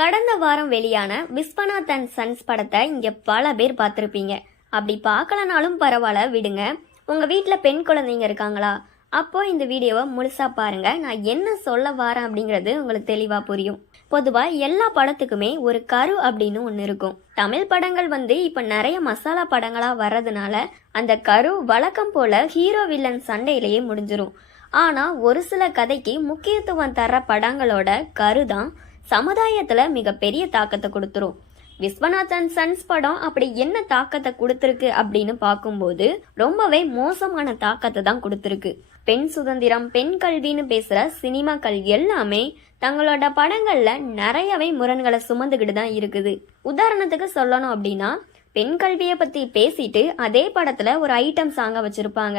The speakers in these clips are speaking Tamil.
கடந்த வாரம் வெளியான விஸ்வநாத் அண்ட் சன்ஸ் படத்தை இங்க பல பேர் பார்த்துருப்பீங்க. அப்படி பார்க்கலனாலும் பரவாயில்ல, விடுங்க. உங்க வீட்டில் பெண் குழந்தைங்க இருக்காங்களா? அப்போ இந்த வீடியோவை முழுசா பாருங்க. நான் என்ன சொல்ல வரேன் அப்படிங்கிறது உங்களுக்கு தெளிவா புரியும். பொதுவா எல்லா படத்துக்குமே ஒரு கரு அப்படின்னு ஒன்று இருக்கும். தமிழ் படங்கள் இப்ப நிறைய மசாலா படங்களா வர்றதுனால அந்த கரு வழக்கம் போல ஹீரோ வில்லன் சண்டையிலேயே முடிஞ்சிரும். ஆனா ஒரு சில கதைக்கு முக்கியத்துவம் தர்ற படங்களோட கரு தான் சமுதாயத்துல மிகப்பெரிய தாக்கத்தை கொடுத்துரும். விஸ்வநாத் அண்ட் சன்ஸ் படம் அப்படி என்ன தாக்கத்தை கொடுத்துருக்கு அப்படின்னு பார்க்கும்போது ரொம்பவே மோசமான தாக்கத்தை தான் கொடுத்துருக்கு. பெண் சுதந்திரம், பெண் கல்வின்னு பேசுற சினிமாக்கள் எல்லாமே தங்களோட படங்கள்ல நிறையவே முரண்களை சுமந்துகிட்டு தான் இருக்குது. உதாரணத்துக்கு சொல்லணும் அப்படின்னா, பெண் கல்வியை பத்தி பேசிட்டு அதே படத்துல ஒரு ஐட்டம் சாங்க வச்சிருப்பாங்க.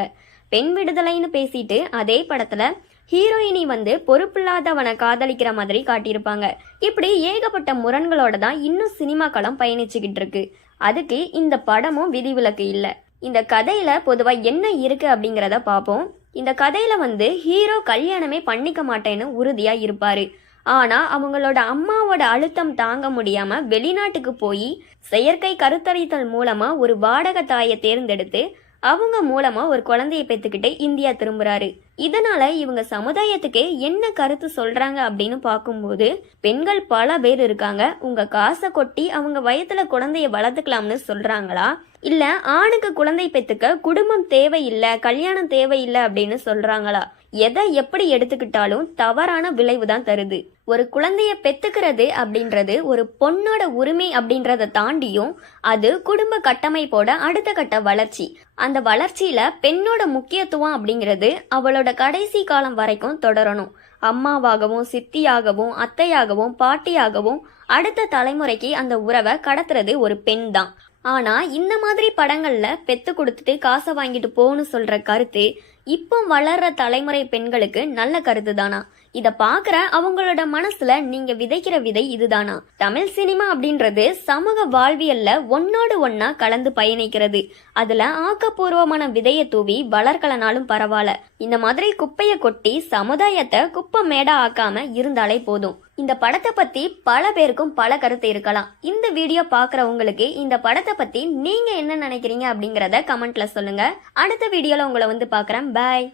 பெண் விடுதலைன்னு பேசிட்டு அதே படத்துல ஹீரோயினி பொறுப்பில்லாதவனை காதலிக்கிற மாதிரி காட்டியிருப்பாங்க. இப்படி ஏகப்பட்ட முரண்களோட தான் இன்னும் சினிமா களம் பயணிச்சுக்கிட்டு இருக்கு. அதுக்கு இந்த படமும் விதிவிலக்கு இல்லை. இந்த கதையில பொதுவா என்ன இருக்கு அப்படிங்கிறத பார்ப்போம். இந்த கதையில ஹீரோ கல்யாணமே பண்ணிக்க மாட்டேன்னு உறுதியா இருப்பாரு. ஆனா அவங்களோட அம்மாவோட அழுத்தம் தாங்க முடியாம வெளிநாட்டுக்கு போய் செயற்கை கருத்தரித்தல் மூலமா ஒரு வாடகை தாயை தேர்ந்தெடுத்து அவங்க மூலமா ஒரு குழந்தையை பெற்றுக்கிட்டு இந்தியா திரும்புறாரு. இதனால இவங்க சமுதாயத்துக்கு என்ன கருத்து சொல்றாங்க அப்படின்னு பார்க்கும்போது, பெண்கள் பல பேர் இருக்காங்க, உங்க காசை கொட்டி அவங்க வயத்துல குழந்தைய வளர்த்துக்கலாம்னு சொல்றாங்களா, இல்ல ஆணுக்கு குழந்தை பெத்துக்க குடும்பம் தேவையில்லை, கல்யாணம் தேவையில்லை அப்படின்னு சொல்றாங்களா? எதை எப்படி எடுத்துக்கிட்டாலும் தவறான விளைவு தான் தருது. ஒரு குழந்தைய பெத்துக்கிறது அப்படின்றது ஒரு பொண்ணோட உரிமை அப்படின்றத தாண்டியும் அது குடும்ப கட்டமைப்போட அடுத்த கட்ட வளர்ச்சி. அந்த வளர்ச்சியில பெண்ணோட முக்கியத்துவம் அப்படிங்கிறது அவளோட கடைசி காலம் வரைக்கும் தொடரணும். அம்மாவாகவும் சித்தியாகவும் அத்தையாகவும் பாட்டியாகவும் அடுத்த தலைமுறைக்கு அந்த உறவை கடத்துறது ஒரு பெண் தான். ஆனா இந்த மாதிரி படங்கள்ல பெத்து கொடுத்துட்டு காசை வாங்கிட்டு போன்னு சொல்ற கருத்து இப்போ வளர்ற தலைமுறை பெண்களுக்கு நல்ல கருத்து தானா? இத பாக்குற அவங்களோட மனசுல நீங்க விதைக்கிற விதை இதுதானா? தமிழ் சினிமா அப்படின்றது சமூக வாழ்வியல்ல ஒன்னோடு ஒன்னா கலந்து பயணிக்கிறது. அதுல ஆக்கப்பூர்வமான விதைய தூவி வளர்க்கலனாலும் பரவாயில்ல. இந்த மாதிரி குப்பைய கொட்டி சமுதாயத்தை குப்பை மேடா ஆக்காம இருந்தாலே போதும். இந்த படத்தை பத்தி பல பேருக்கும் பல கருத்து இருக்கலாம். இந்த வீடியோ பாக்குறவங்களுக்கு இந்த படத்தை பத்தி நீங்க என்ன நினைக்கிறீங்க அப்படிங்கறத கமெண்ட்ல சொல்லுங்க. அடுத்த வீடியோல உங்களை பாக்குறேன். பாய்.